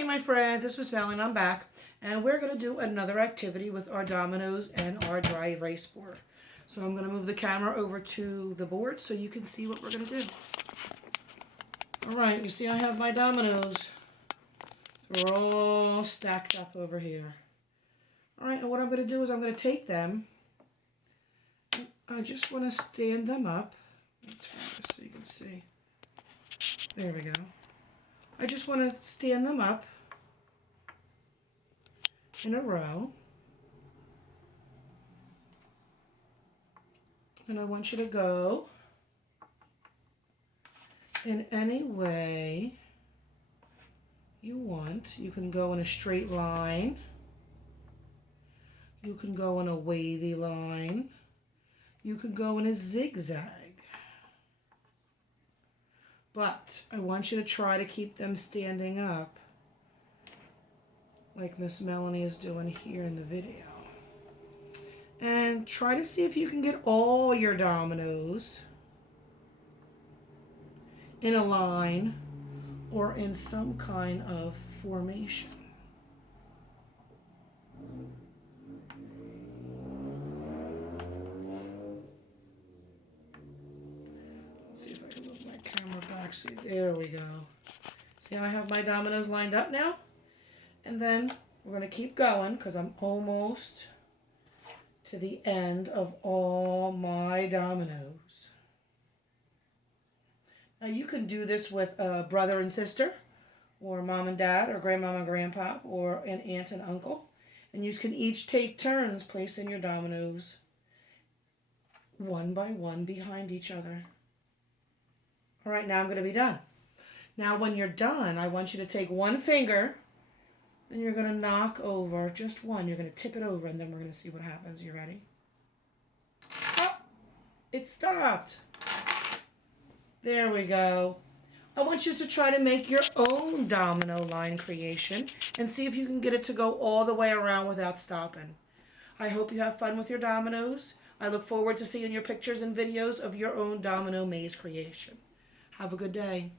Hey my friends, this is Val and I'm back, and we're going to do another activity with our dominoes and our dry erase board. So I'm going to move the camera over to the board so you can see what we're going to do. Alright, you see I have my dominoes. They're all stacked up over here. Alright, and what I'm going to do is I'm going to take them. I just want to stand them up. Let's turn this so you can see. There we go. I just want to stand them up in a row. And I want you to go in any way you want. You can go in a straight line. You can go in a wavy line. You can go in a zigzag. But I want you to try to keep them standing up like Miss Melanie is doing here in the video. And try to see if you can get all your dominoes in a line or in some kind of formation. Let's see if I can move my camera back. See, there we go. See how I have my dominoes lined up now? And then we're going to keep going because I'm almost to the end of all my dominoes. Now you can do this with a brother and sister, or mom and dad, or grandmama and grandpa, or an aunt and uncle. And you can each take turns placing your dominoes one by one behind each other. All right, now I'm going to be done. Now when you're done, I want you to take one finger, then you're going to knock over just one. You're going to tip it over, and then we're going to see what happens. You ready? Oh, it stopped. There we go. I want you to try to make your own domino line creation and see if you can get it to go all the way around without stopping. I hope you have fun with your dominoes. I look forward to seeing your pictures and videos of your own domino maze creation. Have a good day.